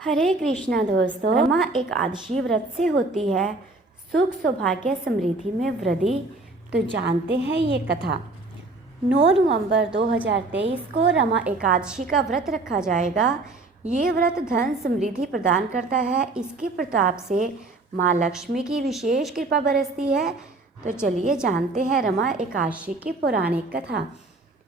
हरे कृष्णा दोस्तों, रमा एकादशी व्रत से होती है सुख सौभाग्य समृद्धि में वृद्धि। तो जानते हैं ये कथा। 9 नवंबर 2023 को रमा एकादशी का व्रत रखा जाएगा। ये व्रत धन समृद्धि प्रदान करता है। इसके प्रताप से माँ लक्ष्मी की विशेष कृपा बरसती है। तो चलिए जानते हैं रमा एकादशी की पौराणिक कथा।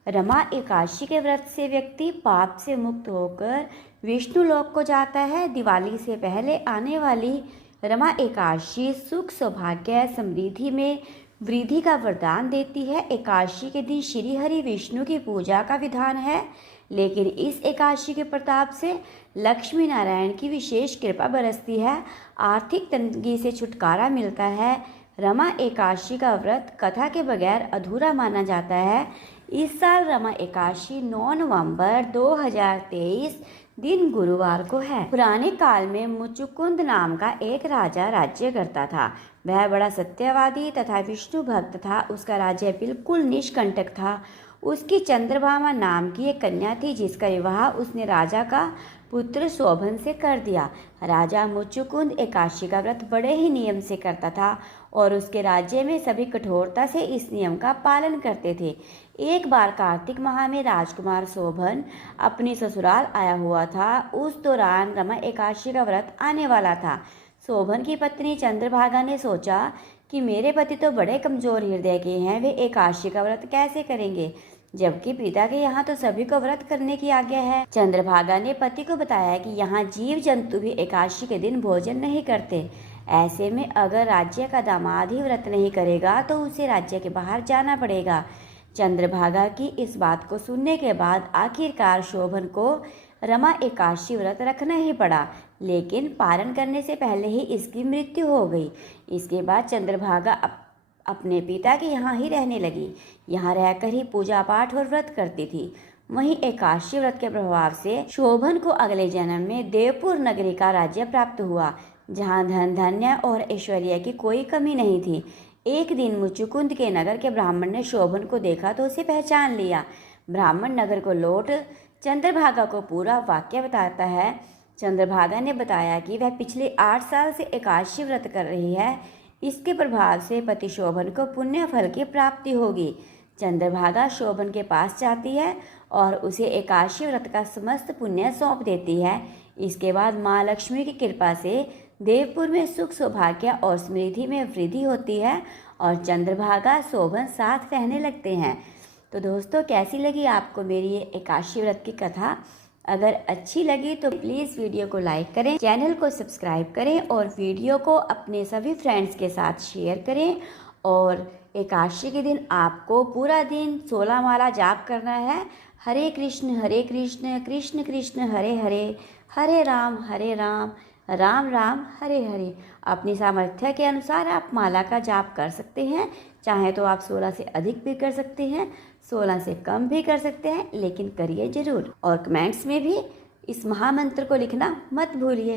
रमा एकादशी के व्रत से व्यक्ति पाप से मुक्त होकर विष्णु लोक को जाता है। दिवाली से पहले आने वाली रमा एकादशी सुख सौभाग्य समृद्धि में वृद्धि का वरदान देती है। एकादशी के दिन श्री हरि विष्णु की पूजा का विधान है, लेकिन इस एकादशी के प्रताप से लक्ष्मी नारायण की विशेष कृपा बरसती है। आर्थिक तंगी से छुटकारा मिलता है। रमा एकादशी का व्रत कथा के बगैर अधूरा माना जाता है। इस साल रमा एकादशी 9 नवंबर 2023 दिन गुरुवार को है। पुराने काल में मुचुकुंद नाम का एक राजा राज्य करता था। वह बड़ा सत्यवादी तथा विष्णु भक्त था। उसका राज्य बिल्कुल निष्कंटक था। उसकी चंद्रभामा नाम की एक कन्या थी, जिसका विवाह उसने राजा का पुत्र शोभन से कर दिया। राजा मुचुकुंद एकादशी का व्रत बड़े ही नियम से करता था और उसके राज्य में सभी कठोरता से इस नियम का पालन करते थे। एक बार कार्तिक माह में राजकुमार शोभन अपनी ससुराल आया हुआ था। उस दौरान रमा एकादशी का व्रत आने वाला था। शोभन की पत्नी चंद्रभागा ने सोचा कि मेरे पति तो बड़े कमजोर हृदय के हैं, वे एकादशी का व्रत कैसे करेंगे, जबकि पिता के यहाँ तो सभी को व्रत करने की आज्ञा है। चंद्रभागा ने पति को बताया कि यहाँ जीव जंतु भी एकादशी के दिन भोजन नहीं करते। ऐसे में अगर राज्य का दामाद ही व्रत नहीं करेगा तो उसे राज्य के बाहर जाना पड़ेगा। चंद्रभागा की इस बात को सुनने के बाद आखिरकार शोभन को रमा एकादशी व्रत रखना ही पड़ा, लेकिन पारण करने से पहले ही इसकी मृत्यु हो गई। इसके बाद चंद्रभागा अपने पिता के यहाँ ही रहने लगी। यहाँ रहकर ही पूजा पाठ और व्रत करती थी। वहीं एकादशी व्रत के प्रभाव से शोभन को अगले जन्म में देवपुर नगरी का राज्य प्राप्त हुआ, जहाँ धन धान्य और ऐश्वर्य की कोई कमी नहीं थी। एक दिन मुचुकुंद के नगर के ब्राह्मण ने शोभन को देखा तो उसे पहचान लिया। ब्राह्मण नगर को लौट चंद्रभागा को पूरा वाक्य बताता है। चंद्रभागा ने बताया कि वह पिछले 8 साल से एकादशी व्रत कर रही है। इसके प्रभाव से पति शोभन को पुण्य फल की प्राप्ति होगी। चंद्रभागा शोभन के पास जाती है और उसे एकादशी व्रत का समस्त पुण्य सौंप देती है। इसके बाद माँ लक्ष्मी की कृपा से देवपुर में सुख सौभाग्य और समृद्धि में वृद्धि होती है और चंद्रभागा शोभन साथ रहने लगते हैं। तो दोस्तों, कैसी लगी आपको मेरी ये एकादशी व्रत की कथा? अगर अच्छी लगी तो प्लीज़ वीडियो को लाइक करें, चैनल को सब्सक्राइब करें और वीडियो को अपने सभी फ्रेंड्स के साथ शेयर करें। और एकादशी के दिन आपको पूरा दिन 16 माला जाप करना है। हरे कृष्ण कृष्ण कृष्ण हरे हरे, हरे राम राम राम हरे हरे। अपनी सामर्थ्य के अनुसार आप माला का जाप कर सकते हैं। चाहे तो आप 16 से अधिक भी कर सकते हैं, 16 से कम भी कर सकते हैं, लेकिन करिए जरूर। और कमेंट्स में भी इस महामंत्र को लिखना मत भूलिए।